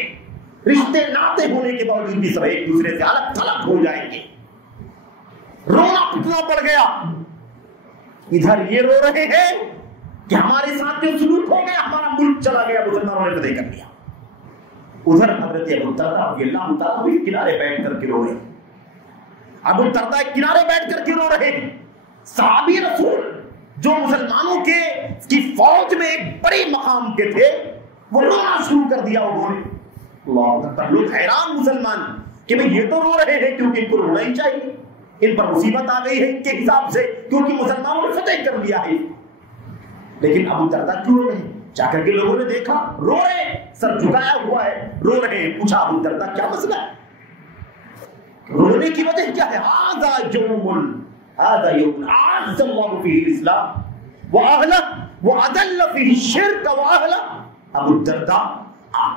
رشتے ناتے ہونے کے باوجود بھی سب ایک دوسرے سے الگ تھلگ ہو جائیں گے. رونا پٹنا پڑ گیا. ادھر یہ رو رہے ہیں کہ ہمارے ساتھ جو سلوک ہو گیا, ہمارا ملک چلا گیا, مسلمانوں نے فتح کر لیا. ادھر حضرت ابو الدرداء رضی اللہ تعالیٰ بھی کنارے بیٹھ کر کے رو رہے ہیں. ابو الدرداء کنارے بیٹھ کر کے رو رہے ہیں. صحابی رسول جو مسلمانوں کی فوج میں ایک بڑے مقام کے تھے, وہ رونا شروع کر دیا انہوں نے. اللہ اکبر. لوگ حیران مسلمان کہ بھئی یہ تو رو رہے ہیں کیونکہ ان کو رونا ہی چاہیے, ان پر مصیبت آ گئی ہے ان کے حساب سے کیونکہ مسلمانوں نے فتح کر لیا ہے. لیکن ابو الدرداء کیوں رو رہے ہیں؟ جا کر کے لوگوں نے دیکھا رو رہے ہیں, سر جھکایا ہوا ہے, رو رہے ہیں. پوچھا ابو الدرداء کیا مسئلہ ہے, رونے کی وجہ کیا ہے؟ هذا يوم اعز الله فيه الاسلام واهله واذل فيه الشرك واهله. ابو الدرداء,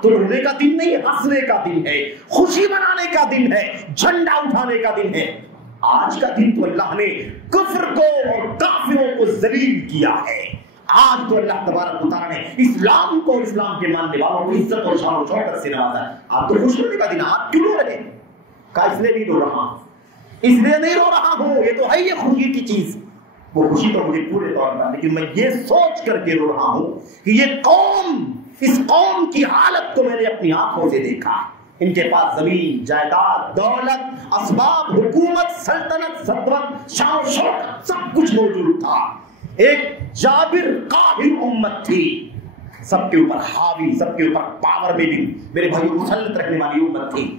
تو رونے کا دن نہیں, ہنسنے کا دن ہے, خوشی منانے کا دن ہے, جھنڈا اٹھانے کا دن ہے. آج کا دن تو اللہ نے کفر کو اور کافروں کو ذلیل کیا ہے. آج تو اللہ تبارک و تعالیٰ نے اسلام کو, اسلام کے ماننے والوں کو عزت اور شان و شوکت سے نوازا. آپ تو خوش ہونے کا دن, آپ کیوں رو رہے ہیں؟ کہا اس لیے نہیں رو رہا, اس لیے نہیں رو رہا ہوں, یہ تو ہے یہ خوشی کی چیز, وہ خوشی تو مجھے پورے طور پر, لیکن میں یہ سوچ کر کے رو رہا ہوں کہ یہ قوم, اس قوم کی حالت کو میں نے اپنی آنکھوں سے دیکھا. ان کے پاس زمین, جائیداد, دولت, اسباب, حکومت, سلطنت, سطوت, شان و شوکت سب کچھ موجود تھا. ایک جابر قاہر امت تھی, سب کے اوپر حاوی, سب کے اوپر پاور میں بھی میرے بھائی مسلط رکھنے والی امت تھی.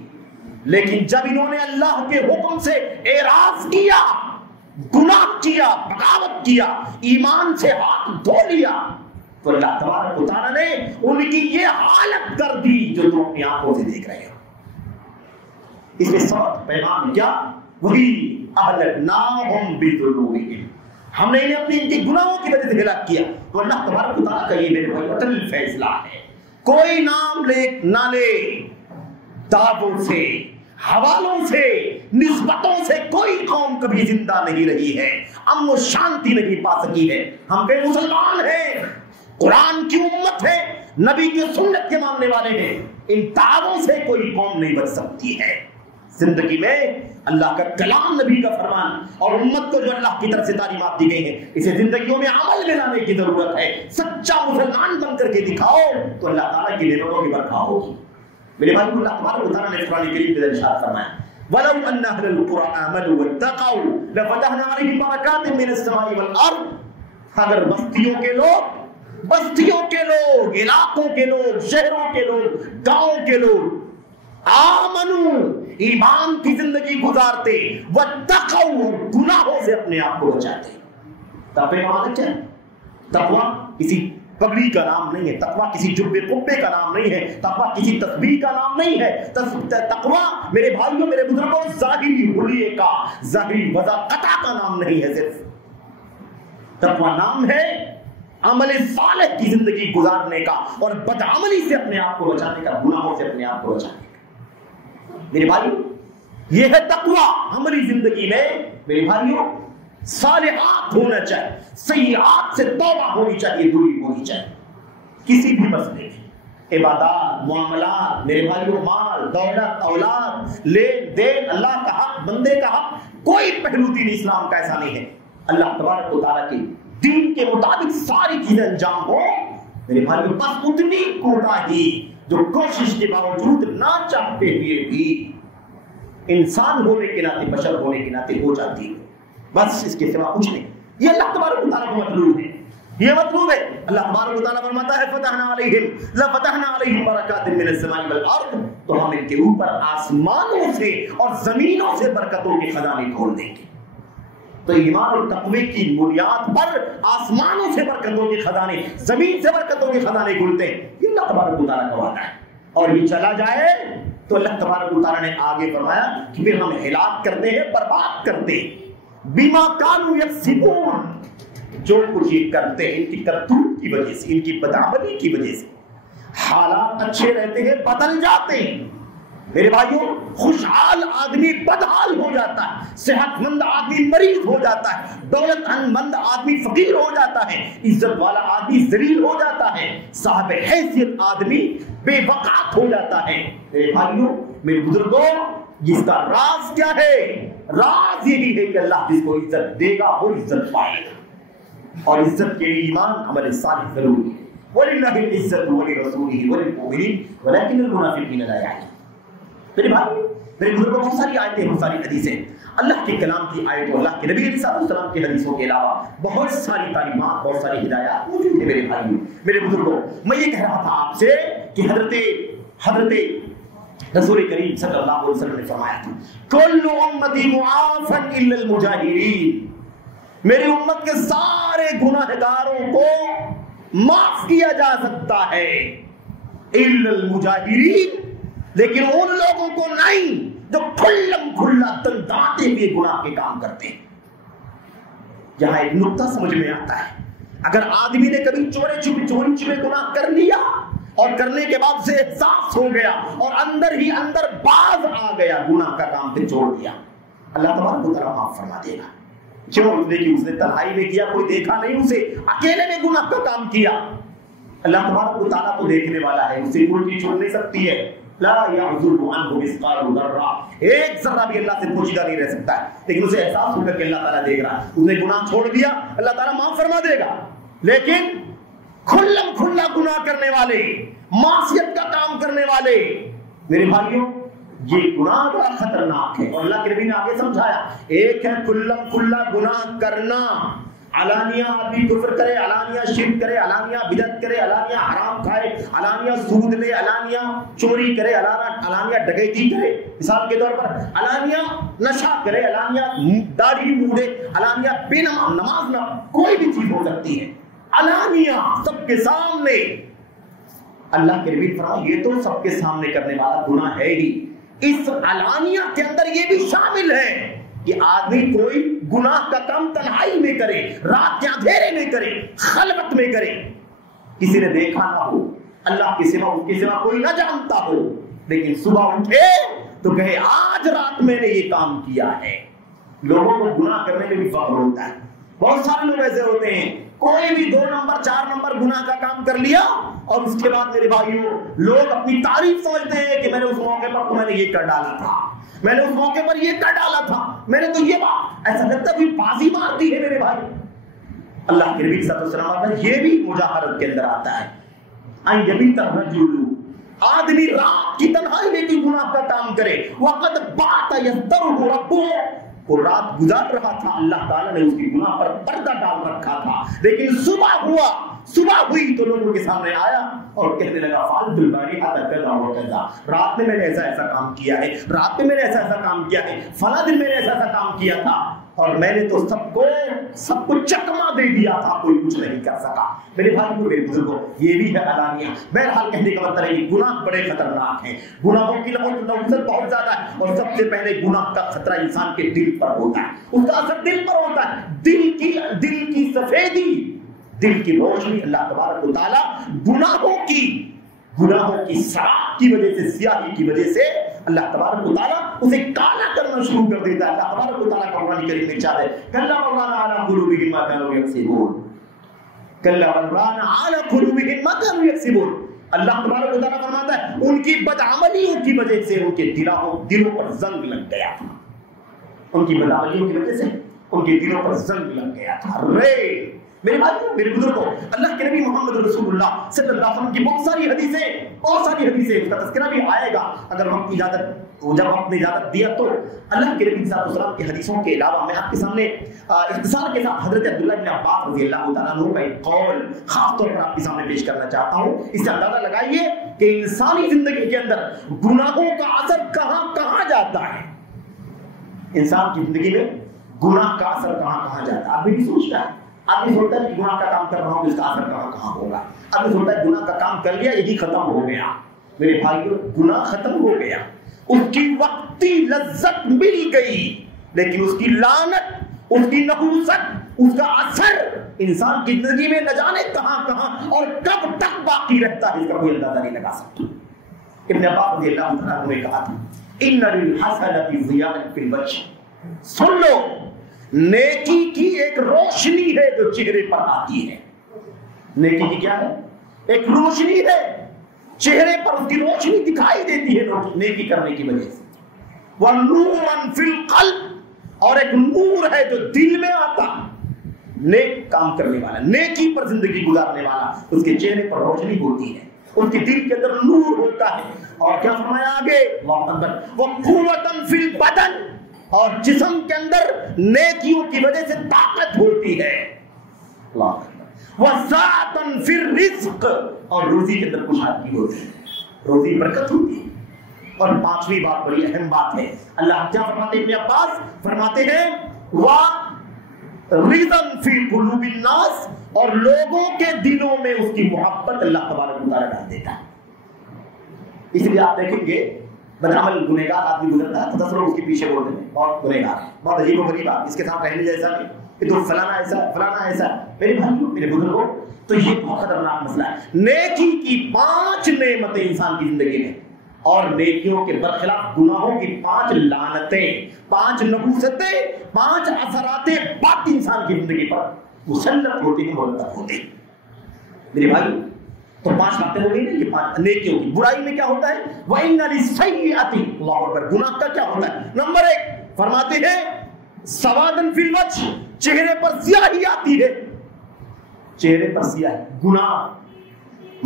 لیکن جب انہوں نے اللہ کے حکم سے اعراض کیا, گناہ کیا, بغاوت کیا, ایمان سے ہاتھ دھو لیا, تو اللہ تبارک و تعالیٰ نے ان کی یہ حالت کر دی جو تم اپنی آنکھوں سے دیکھ رہے ہو. اس میں سب پیغام کیا؟ وہی اہلکناہم بذنوبہم, ہم نے انہیں اپنی ان کے گناہوں کی وجہ سے ہلاک کیا. تو اللہ تبارک و تعالیٰ کا یہ میرے بھائی اٹل فیصلہ ہے. کوئی نام لے نہ لے, دعووں سے, حوالوں سے, نسبتوں سے کوئی قوم کبھی زندہ نہیں رہی ہے, امن و شانتی نہیں پا سکی ہے. ہم بے مسلمان ہیں, قرآن کی امت ہے, نبی کی سنت کے ماننے والے ہیں. ان دعووں سے کوئی قوم نہیں بچ سکتی ہے. زندگی میں اللہ کا کلام، نبی کا فرمان اور امت کو جو اللہ کی طرف سے تعلیمات دی گئی ہیں، اسے زندگیوں میں عمل میں لانے کی ضرورت ہے۔ سچا مسلمان بن کر کے دکھاؤ تو اللہ تعالیٰ کی نعمتوں کی برکت ہوگی۔ میرے بھائی، اللہ تبارک و تعالیٰ نے قرآن کریم میں ارشاد فرمایا وَلَوْ أَنَّ أَهْلَ الْقُرَىٰ آمَنُوا وَاتَّقَوْا لَفَتَحْنَا عَلَيْهِمْ بَرَكَاتٍ مِّنَ السَّمَاءِ وَالْأَرْضِ۔ اگر بستیوں کے لوگ، علاقوں کے لوگ، شہروں کے لوگ، گاؤں کے لوگ آمنو، ایمان کی زندگی گزارتے، واتقوا، گناہوں سے اپنے آپ کو بچاتے۔ تقوی کا معنی کیا ہے؟ تقوی کسی پگڑی کا نام نہیں ہے، تقوی کسی جبے قبے کا نام نہیں ہے، تقوی کسی تسبیح کا نام نہیں ہے۔ تقوی میرے بھائیوں، میرے بزرگوں، ظاہری حلیے کا، ظاہری وضاحت کا نام نہیں ہے۔ صرف تقوی نام ہے عمل صالح کی زندگی گزارنے کا اور بدعملی سے اپنے آپ کو بچانے کا، گناہوں سے اپنے آپ کو بچانے کا۔ میرے بھائیوں، یہ ہے تقوی۔ عملی زندگی میں میرے بھائیوں صالحات ہونا چاہیے، سیئات سے توبہ ہونی چاہیے، دوری ہونی چاہیے۔ کسی بھی مسئلے میں، عبادات، معاملات، میرے بھائیوں، مال، دولت، اولاد، لین دین، اللہ کا حق، بندے کا حق، کوئی پہلو دین اسلام کا ایسا نہیں ہے۔ اللہ تبارک و تعالیٰ کی دین کے مطابق ساری چیزیں انجام ہو میرے بھائیوں، بس اتنی کوتاہی جو کوشش کے باوجود نہ چاہتے ہوئے بھی انسان ہونے کے ناطے، بشر ہونے کے ناطے ہو جاتی ہے، بس اس کے سوا کچھ نہیں۔ یہ اللہ تبارک و تعالیٰ کو مطلوب ہے، یہ مطلوب ہے۔ اللہ تبارک و تعالیٰ فرماتا ہے فتحنا علیہم لفتحنا علیہم برکات من السماء والارض، تو ہم ان کے اوپر آسمانوں سے اور زمینوں سے برکتوں کے خزانے کھول دیں گے۔ تو ایمان اور تقوی کی بنیاد پر آسمانوں سے برکتوں کے خزانے، زمین سے برکتوں کے خزانے کھلتے ہیں، یہ اللہ تبارک و تعالیٰ کا وعدہ ہے۔ اور یہ چلا جائے تو اللہ تبارک و تعالیٰ نے آگے فرمایا کہ پھر ہم ہلاک کرتے ہیں، برباد کرتے ہیں، بما کانوا یکسبون، جو کچھ یہ کرتے ہیں ان کی کرتوت کی وجہ سے، ان کی بدعملی کی وجہ سے حالات اچھے رہتے ہیں، بدل جاتے ہیں۔ میرے بھائیوں، خوشحال آدمی بدحال ہو جاتا ہے، صحت مند آدمی مریض ہو جاتا ہے، دولت مند آدمی فقیر ہو جاتا ہے، عزت والا آدمی ذلیل ہو جاتا ہے، صاحب حیثیت آدمی بے وقات ہو جاتا ہے۔ میرے بھائیوں، میرے بزرگوں، جس کا راز کیا ہے؟ راز یہی ہے کہ اللہ جس کو عزت دے گا وہ عزت پائے گا، اور عزت کے لیے ایمان، عمل صالح ضروری ہے۔ وَلِلَّهِ الْعِزَّةُ وَلِرَسُولِهِ وَلِلْمُؤْمِنِينَ وَلَكِنَّ الْمُنَافِقِينَ لَا يَعْلَمُونَ۔ میرے بھائی، میرے بزرگوں، بہت ساری آیتیں، بہت ساری حدیثیں، اللہ کے کلام کی آیت اور اللہ کے نبی علیہ السلام کی حدیثوں کے علاوہ بہت ساری تعلیمات، بہت ساری ہدایات موجود ہیں۔ میرے بھائیوں، میرے بزرگوں، میں یہ کہہ رہا تھا آپ سے کہ حضرت رسول کریم صلی اللہ علیہ وسلم نے فرمایا تھا کل امتی معافا الا المجاہرین، میری امت کے سارے گناہگاروں کو معاف کیا جا سکتا ہے، الا المجاہرین، لیکن ان لوگوں کو نہیں جو کھلم کھلا دنداتے ہوئے گناہ کے کام کرتے ہیں۔ یہاں ایک نقطہ سمجھ میں آتا ہے، اگر آدمی نے کبھی چوری چھپے گناہ کر لیا اور کرنے کے بعد اسے احساس ہو گیا اور اندر ہی اندر باز آ گیا، گناہ کا کام پھر چھوڑ دیا، اللہ تبارک و تعالیٰ معاف فرما دے گا۔ کیوں؟ اس نے تنہائی میں کیا، کوئی دیکھا نہیں اسے، اکیلے میں گناہ کا کام کیا۔ اللہ تبارک و تعالیٰ تو دیکھنے والا ہے، اسے کوئی چیز چھوڑ نہیں سکتی ہے۔ لا يعزب عنه مثقال ذرہ، ایک ذرہ بھی اللہ سے پوشیدہ نہیں رہ سکتا ہے، لیکن اسے احساس ہوگا کہ اللہ تعالیٰ دیکھ رہا ہے، اس نے گناہ چھوڑ دیا، اللہ تعالیٰ معاف فرما دے گا۔ لیکن کھلم کھلا گناہ کرنے والے، معصیت کا کام کرنے والے، میرے بھائیوں، یہ گناہ بڑا خطرناک ہے، اور اللہ کے نبی نے آگے سمجھایا، ایک ہے کھلم کھلا گناہ کرنا، علانیہ آدمی کفر کرے، علانیہ شرک کرے، علانیہ بدعت کرے، علانیہ حرام کھائے، علانیہ سود لے، علانیہ چوری کرے، علانیہ ڈکیتی کرے، مثال کے طور پر علانیہ نشہ کرے، علانیہ داڑھی موڑے، علانیہ بے نماز نہ، کوئی بھی چیز ہو سکتی ہے، علانیہ سب کے سامنے۔ اللہ کے نبی فرمایا یہ تو سب کے سامنے کرنے والا گناہ ہے ہی، اس علانیہ کے اندر یہ بھی شامل ہے کہ آدمی کوئی گناہ کا کام تنہائی میں کرے، رات کے اندھیرے میں کرے، خلوت میں کرے، کسی نے دیکھا نہ ہو، اللہ کے سوا اس کے سوا کوئی نہ جانتا ہو، لیکن صبح اٹھے تو کہے آج رات میں نے یہ کام کیا ہے۔ لوگوں کو گناہ کرنے میں بھی فخر ہوتا ہے، بہت سارے لوگ ایسے ہوتے ہیں، کوئی بھی 2 نمبر 4 نمبر گناہ کا کام کر لیا اور اس کے بعد میرے بھائیوں لوگ اپنی تعریف سمجھتے ہیں کہ میں نے اس موقع پر تو میں نے یہ کر ڈالا تھا، میں نے اس موقع پر یہ کر ڈالا تھا، میں نے تو یہ بات، ایسا لگتا ہے کوئی بازی مارتی ہے میرے بھائی۔ اللہ کے نبی صلی اللہ علیہ وسلم یہ بھی مجاہرت کے اندر آتا ہے، ان یبیت الرجل، آدمی رات کی تنہائی میں کوئی گناہ کا کام کرے، وقد بات یسترہ ربہ، وہ رات گزار رہا تھا، اللہ تعالیٰ نے اس کی گناہ پر پردہ ڈال رکھا تھا، لیکن صبح ہوئی تو لوگوں کے سامنے آیا اور کہنے لگا فعلت البارحہ کذا و کذا، رات میں نے ایسا کام کیا ہے، رات میں نے ایسا کام کیا ہے، فلاں دن میں نے ایسا کام کیا تھا، اور میں نے تو سب کو چکما دے دیا تھا، کوئی کچھ نہیں کر سکا۔ میرے بھائی کو، میرے بزرگوں، یہ بھی ہے علانیہ۔ بہرحال کہنے کا مطلب ہے کہ گناہ بڑے خطرناک ہیں، گناہوں کی نحوست بہت زیادہ ہے، اور سب سے پہلے گناہ کا خطرہ انسان کے دل پر ہوتا ہے، اس کا اثر دل پر ہوتا ہے، دل کی سفیدی، دل کی روشنی۔ اللہ تبارک و تعالیٰ گناہوں کی سراب کی وجہ سے، سیاہی کی وجہ سے اللہ تبارک و تعالیٰ اسے کالا کرنا شروع کر دیتا ہے۔ اللہ تبارک و تعالیٰ قرآن کریم میں ارشاد ہے کلا بل ران علی قلوبہم ما كانوا یکسبون، کلا بل ران علی قلوبہم ما كانوا یکسبون۔ اللہ تبارک و تعالیٰ فرماتا ہے ان کی بدعملیوں کی وجہ سے ان کے دلوں پر زنگ لگ گیا تھا، ان کی بدعملیوں کی وجہ سے ان کے دلوں پر زنگ لگ گیا تھا۔ میرے بھائیو، میرے بزرگوں، اللہ کے نبی محمد رسول اللہ صلی اللہ علیہ وسلم کی بہت ساری حدیثیں اس کا تذکرہ بھی آئے گا اگر جب وقت نے اجازت دیا تو۔ اللہ کے نبی صلی اللہ علیہ وسلم کی حدیثوں کے علاوہ میں آپ کے سامنے اختصار کے ساتھ حضرت عبداللہ بن عباس رضی اللہ تعالیٰ عنہ کا ایک قول خاص طور پر آپ کے سامنے پیش کرنا چاہتا ہوں۔ اس سے اندازہ لگائیے کہ انسانی زندگی کے اندر گناہوں کا اثر کہاں جاتا ہے، انسان کی زندگی میں گناہ کا اثر کہاں جاتا ہے۔ آدمی بھی سوچتا ہے، آدمی سوچتا ہے کہ گناہ کا کام کر رہا ہوں، اس کا اثر کہاں ہوگا۔ آدمی سوچتا ہے گناہ کا کام کر لیا، یہی ختم ہو گیا۔ میرے بھائیو، گناہ ختم ہو گیا، اس کی وقتی لذت مل گئی، لیکن اس کی لعنت، اس کی نحوست، اس کا اثر انسان کی زندگی میں نہ جانے کہاں اور کب تک باقی رہتا ہے، اس کا کوئی اندازہ نہیں لگا سکتا۔ ابن عباس رضی اللہ عنہ نے کہا تھا ان للحسنۃ ضیاء فی الوجہ، سن لو، نیکی کی ایک روشنی ہے جو چہرے پر آتی ہے۔ نیکی کی کیا ہے؟ ایک روشنی ہے، چہرے پر اس کی روشنی دکھائی دیتی ہے نیکی کرنے کی وجہ سے۔ وَنُورًا فِي الْقَلْبِ، اور ایک نور ہے جو دل میں آتا، نیک کام کرنے والا، نیکی پر زندگی گزارنے والا، اس کے چہرے پر روشنی ہوتی ہے، اس کے دل کے اندر نور ہوتا ہے۔ اور کیا فرمایا آگے؟ اللہ اکبر، وَقُوَّةً فِي الْبَدَنِ، اور جسم کے اندر نیکیوں کی وجہ سے طاقت ہوتی ہے۔ اللہ اکبر، وَسَعَةً فِي الرِّزْقِ، اور روزی کے اندر کشادگی ہوتی ہے، روزی برکت ہوتی ہے۔ اور پانچویں بات بڑی اہم بات ہے، اللہ کیا فرماتے ہیں؟ ابن عباس فرماتے ہیں وَرِضًا فِي قُلُوبِ النَّاسِ، اور لوگوں کے دلوں میں اس کی محبت اللہ تبارک و تعالیٰ ڈال دیتا ہے۔ اس لیے آپ دیکھیں گے بدعمل گنہگار آدمی گزرتا ہے تو 10 لوگ اس کے پیچھے بول دیتے ہیں بہت گنہگار ہے، بہت عجیب و غریب ہے، اس کے ساتھ رہنے جیسا نہیں، کہ تو فلانا ایسا۔ میرے بھائیوں، میرے بزرگوں، تو یہ بہت خطرناک مسئلہ ہے۔ نیکی کی 5 نعمتیں انسان کی زندگی میں، اور نیکیوں کے برخلاف گناہوں کی 5 لعنتیں، 5 نحوستیں، 5 اثرات بد انسان کی زندگی پر مسلط ہوتی ہیں، مرتب ہوتی ہیں۔ میرے بھائی، تو 5 باتیں ہو گئی نا، یہ 5 نیکیوں کی۔ برائی میں کیا ہوتا ہے؟ وَإِنَّ لِلسَّيِّئَةِ، اللہ اکبر، گناہ کا کیا ہوتا ہے؟ نمبر 1 فرماتے ہیں سوادن فی الوجہ، چہرے پر سیاہی آتی ہے، چہرے پر سیاہی، گناہ،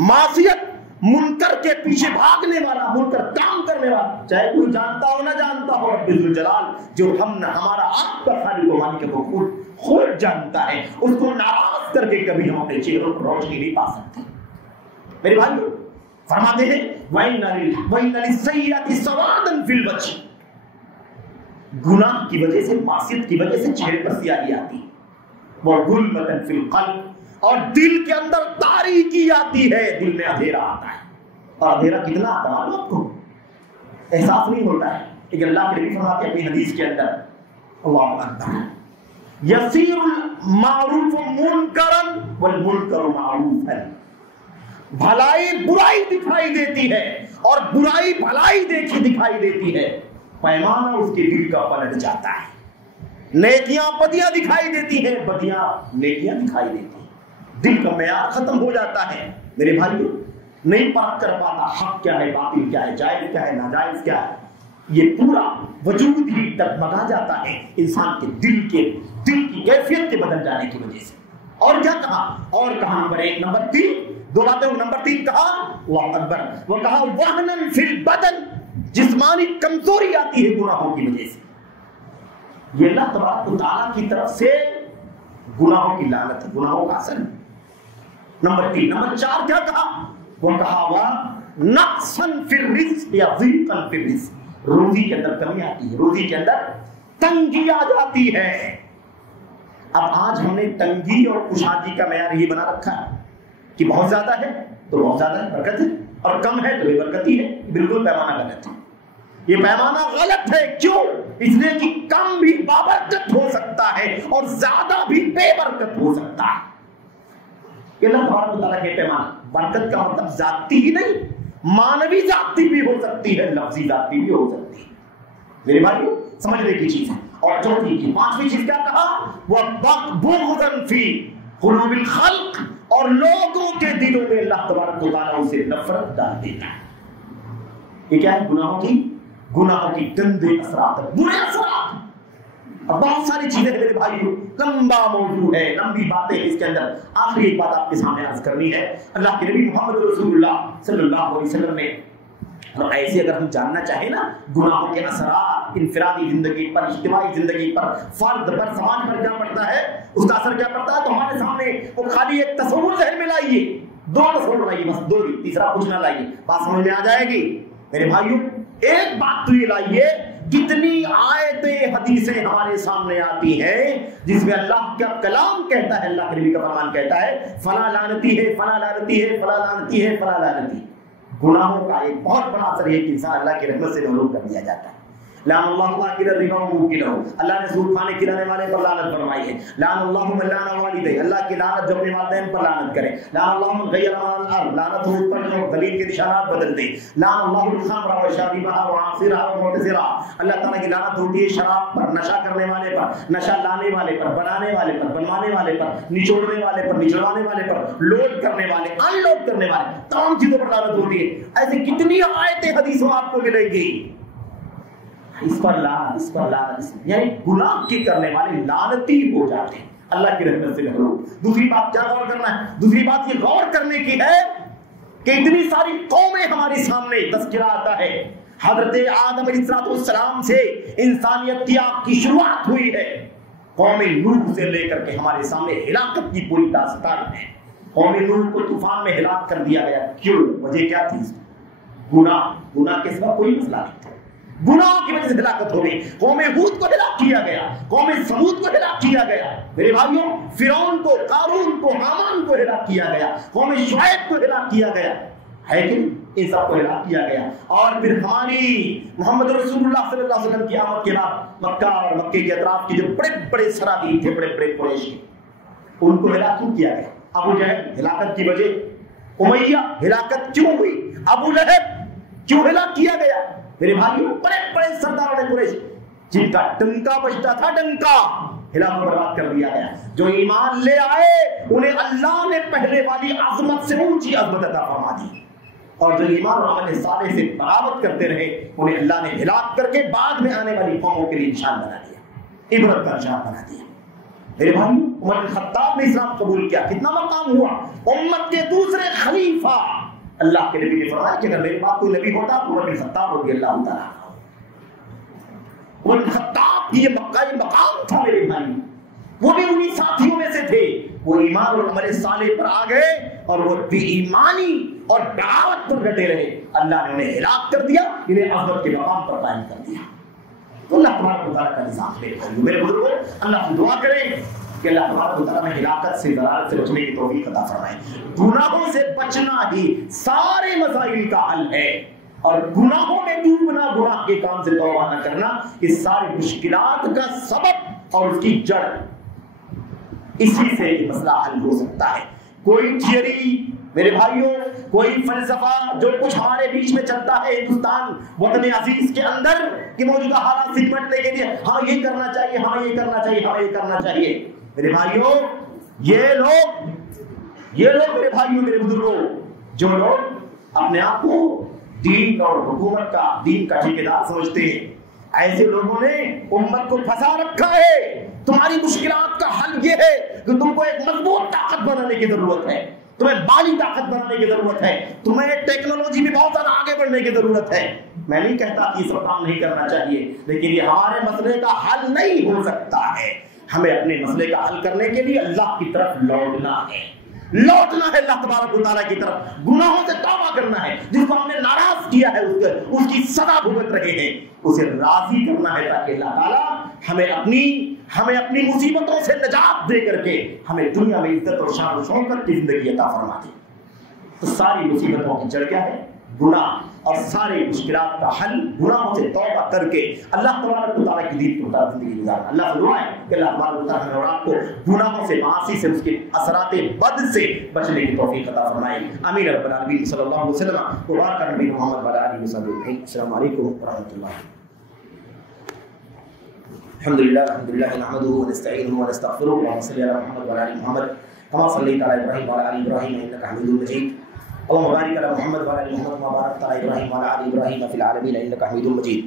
معصیت، منکر کے پیچھے بھاگنے والا، منکر کام کرنے والا، چاہے کوئی جانتا ہو نہ جانتا ہو، رب ذوالجلال جو ہمارا آپ کا خالق و مالک کو خود جانتا ہے، اس کو ناراض کر کے کبھی ہم اپنے چہروں پر روشنی نہیں پا سکتے۔ میرے بھائیو، فرماتے ہیں وَإِنَّ لِلسَّيِّئَةِ سَوَادًا فِي الْوَجْهِ، گناہ کی وجہ سے، معصیت کی وجہ سے چہرے پر سیاہی آتی ہے۔ وَظُلْمَةً فِي الْقَلْبِ، اور دل کے اندر تاریکی آتی ہے، دل میں اندھیرا آتا ہے۔ اور اندھیرا کتنا آتا ہے آپ کو احساس نہیں ہوتا ہے، لیکن اللہ کے نبی فرماتے ہیں اپنی حدیث کے اندر، اللہ اکبر، یصیر المعروف منکرا والمنکر معروفا، بھلائی برائی دکھائی دیتی ہے اور برائی بھلائی دکھائی دیتی ہے، پیمانہ اس کے دل کا پلٹ جاتا ہے، نیکیاں بدیاں دکھائی دیتی ہیں، بدیاں نیکیاں دکھائی دیتی ہیں، دل کا معیار ختم ہو جاتا ہے۔ میرے بھائیو، نہیں پرکھ کر پاتا حق کیا ہے، باطل کیا ہے، جائز کیا ہے، ناجائز کیا ہے، یہ پورا وجود ہی ڈگمگا جاتا ہے انسان کے دل کی کیفیت کے بدل جانے کی وجہ سے. اور کیا کہا؟ اور کہا نمبر 1 نمبر 3 دو باتیں. نمبر 3 کہا اللہ اکبر، وہ کہا وہنن فی البدن، جسمانی کمزوری آتی ہے گناہوں کی وجہ سے. یہ اللہ تبارک و تعالیٰ کی طرف سے گناہوں کی لعنت ہے، گناہوں کا اثر. نمبر 3 نمبر 4 کیا کہا؟ وہ کہا نقصاً فی الرزق یا ضیقاً فی الرزق، روزی کے اندر کمی آتی ہے، روزی کے اندر تنگی آ جاتی ہے. اب آج ہم نے تنگی اور کشادگی کا معیار یہ بنا رکھا ہے کہ بہت زیادہ ہے تو بہت زیادہ برکت ہے، اور کم ہے تو بے برکتی ہے. بالکل پیمانہ غلط ہے، یہ پیمانہ غلط ہے. کیوں؟ اس لیے کہ کم بھی بابرکت ہو سکتا ہے اور زیادہ بھی بے برکت ہو سکتا ہے. یہ اللہ تبارک و تعالیٰ کے پیمانہ. برکت کا مطلب ذاتی ہی نہیں، مانوی ذاتی بھی ہو سکتی ہے، لفظی ذاتی بھی ہو سکتی ہے. میرے بھائیو سمجھنے کی چیز ہے. اور چوتھی کی 5ویں چیز کیا کہا؟ وہ بغضاً فی قلوب الخلق، اور لوگوں کے دلوں میں اللہ تبارک و تعالیٰ اسے نفرت ڈال دیتا ہے. یہ کیا ہے؟ گناہوں کی گندے اثرات، برے اثرات. اب بہت ساری چیزیں ہیں میرے بھائیو، لمبا موضوع ہے، لمبی باتیں اس کے اندر. آخری ایک بات آپ کے سامنے عرض کرنی ہے. اللہ کے نبی محمد رسول اللہ صلی اللہ علیہ وسلم نے، اور ایسے اگر ہم جاننا چاہیں نا گناہوں کے اثرات انفرادی زندگی پر، اجتماعی زندگی پر، فرد پر، سماج پر کیا پڑتا ہے، اس کا اثر کیا پڑتا ہے، تو ہمارے سامنے وہ خالی ایک تصور ذہن میں لائیے، 2 تصور لائیے بس، 2 ہی، تیسرا کچھ نہ لائیے، بات سمجھ میں آ جائے گی. میرے بھائیو ایک بات تو یہ لائیے، کتنی آیتیں حدیثیں ہمارے سامنے آتی ہیں جس میں اللہ کا کلام کہتا ہے، اللہ کے نبی کا فرمان کہتا ہے فلاں لعنتی ہے، فلاں لعنتی ہے، فلاں لعنتی ہے، فلاں لعنتی. گناہوں کا ایک بہت بڑا اثر ہے کہ انسان اللہ کی رحمت سے محروم کر دیا جاتا ہے. لعن اللہ آکل الربا وموکلہ، اللہ نے سود کھانے کھلانے والے پر لعنت فرمائی ہے. لعن اللہ من لعن والدیہ، اللہ کی لعنت جو اپنے والدین پر لعنت کرے. لعن اللہ من غیر عن الارض، لعنت ہو اس پر جو زمین کے نشانات بدل دے. لعن اللہ الخمر وشاربہا وعاصرہا ومعتصرہا، اللہ تعالیٰ کی لعنت ہوتی ہے شراب پر، نشہ کرنے والے پر، نشہ لانے والے پر، بنانے والے پر، بنوانے والے پر، نچوڑنے والے پر، نچڑوانے والے پر، لوڈ کرنے والے، ان لوڈ کرنے والے، تمام چیزوں پر لعنت ہوتی ہے. ایسی کتنی آیتیں حدیثوں آپ کو ملیں گی، اس پر لعنت، اس پر لعنت، یعنی گناہ کی کرنے والے لعنتی ہو جاتے ہیں اللہ کی رحمت سے محروم. دوسری بات کیا غور کرنا ہے؟ دوسری بات یہ غور کرنے کی ہے کہ اتنی ساری قومیں ہمارے سامنے تذکرہ آتا ہے. حضرت آدم علیہ السلام سے انسانیت کی شروعات ہوئی ہے. قوم نوح سے لے کر کے ہمارے سامنے ہلاکت کی پوری داستان ہے. قوم نوح کو طوفان میں ہلاک کر دیا گیا. کیوں؟ وجہ کیا تھی؟ گناہ کے سوا کوئی مسئلہ نہیں تھا، گناہ کی وجہ سے ہلاکت ہو گئی. قوم ہود کو ہلاک کیا گیا، قوم سمود کو ہلاک کیا گیا. میرے بھائیوں فرعون کو، قارون کو، حامان کو ہلاک کیا گیا، قوم شعیب کو ہلاک کیا گیا ہے کہ ان سب کو ہلاک کیا گیا. اور پھر ہماری محمد رسول اللہ صلی اللہ علیہ وسلم کی آمد کے بعد مکہ اور مکے کے اطراف کے جو بڑے بڑے سرادی تھے، بڑے بڑے قریش کے، ان کو ہلاک کیوں کیا گیا؟ ابو جہل ہلاکت کی وجہ، امیہ ہلاکت کیوں ہوئی، ابو لہب کیوں ہلاک کیا گیا؟ میرے بھائیوں بڑے بڑے سرداروں نے قریش جن کا ڈنکا بجتا تھا، ڈنکا، ہلاک برباد کر دیا گیا. جو ایمان لے آئے انہیں اللہ نے پہلے والی عظمت سے اونچی عظمت عطا فرما دی، اور جو ایمان اور عمل صالح سے بغاوت کرتے رہے انہیں اللہ نے ہلاک کر کے بعد میں آنے والی قوموں کے لیے نشان بنا دیا، عبرت کا نشان بنا دیا. میرے بھائیوں عمر بن خطاب نے اسلام قبول کیا، کتنا مقام ہوا. امت کے دوسرے خلیفہ، اللہ کے نبی نے فرمایا کہ اگر میرے پاس کوئی نبی ہوتا تو عمر بن خطاب رضی اللہ تعالیٰ. عمر بن خطاب کی یہ مقام تھا میرے بھائی، وہ بھی انہی ساتھیوں میں سے تھے. وہ ایمان اور عمل صالح پر آ گئے اور وہ بے ایمانی اور بغاوت پر ڈٹے رہے. اللہ نے انہیں ہلاک کر دیا، انہیں عظمت کے مقام پر قائم کر دیا. تو اللہ تبارک و تعالیٰ کا نظام میرے بھائیوں، میرے بزرگوں، اللہ سے دعا کریں کہ اللہ تبارک و تعالیٰ میں ہلاکت سے، ضلالت سے بچنے کی توفیق عطا فرمائے. گناہوں سے بچنا ہی سارے مسائل کا حل ہے، اور گناہوں میں ڈوبنا، گناہ کے کام سے توبہ نہ کرنا، اس ساری مشکلات کا سبب اور اس کی جڑ. اسی سے یہ مسئلہ حل ہو سکتا ہے. کوئی تھیوری میرے بھائیوں، کوئی فلسفہ جو کچھ ہمارے بیچ میں چلتا ہے ہندوستان وطن عزیز کے اندر کہ موجودہ حالات سے نمٹنے کے لیے ہاں یہ کرنا چاہیے، ہاں یہ کرنا چاہیے، ہاں یہ کرنا چاہیے. میرے بھائیوں یہ لوگ میرے بھائیوں، میرے بزرگوں، جو لوگ اپنے آپ کو دین اور حکومت کا دین کا ٹھیکیدار سمجھتے ہیں. ایسے لوگوں نے امت کو پھنسا رکھا ہے. تمہاری مشکلات کا حل یہ ہے کہ تم کو ایک مضبوط طاقت بنانے کی ضرورت ہے, تمہیں بالی طاقت بنانے کی ضرورت ہے, تمہیں ٹیکنالوجی میں بہت زیادہ آگے بڑھنے کی ضرورت ہے. میں نہیں کہتا کہ یہ سب کام نہیں کرنا چاہیے, لیکن یہ ہمارے مسئلے کا حل نہیں ہو سکتا ہے. ہمیں اپنے مسئلے کا حل کرنے کے لیے اللہ کی طرف لوٹنا ہے, لوٹنا ہے اللہ تبارک و تعالیٰ کی طرف, گناہوں سے توبہ کرنا ہے. جس کو ہم نے ناراض کیا ہے اس کی سزا بھگت رہے ہیں, اسے راضی کرنا ہے تاکہ اللہ تعالیٰ ہمیں اپنی مصیبتوں سے نجات دے کر کے ہمیں دنیا میں عزت اور شان و شوکت کی زندگی عطا فرما دے. تو ساری مصیبتوں کی جڑ کیا ہے؟ گناہ. اور ساری مشکلات کا حل گناہوں سے توبہ کر کے اللہ تبارک و تعالیٰ کی دین پر زندگی گزارنا. اللہ سے دعا ہے کہ اللہ تبارک و تعالیٰ ہمیں اور آپ کو گناہوں سے, معاصی سے, اس کے اثرات بد سے بچنے کی توفیق عطا فرمائے. آمین رب العالمین. صلی اللہ علیہ وسلم وبارک نبی محمد وعلی آلہ وصحبہ اجمعین. السلام علیکم ورحمۃ اللہ. الحمدللہ نحمده ونستعینه ونستغفره اللهم صل علی محمد وعلی آل محمد كما صليت على ابراهيم وعلى ال ابراهيم انك حميد مجيد. اللهم بارك على محمد وعلى ال محمد كما باركت على ابراهيم وعلى ال ابراهيم في العالمين انك حميد مجيد.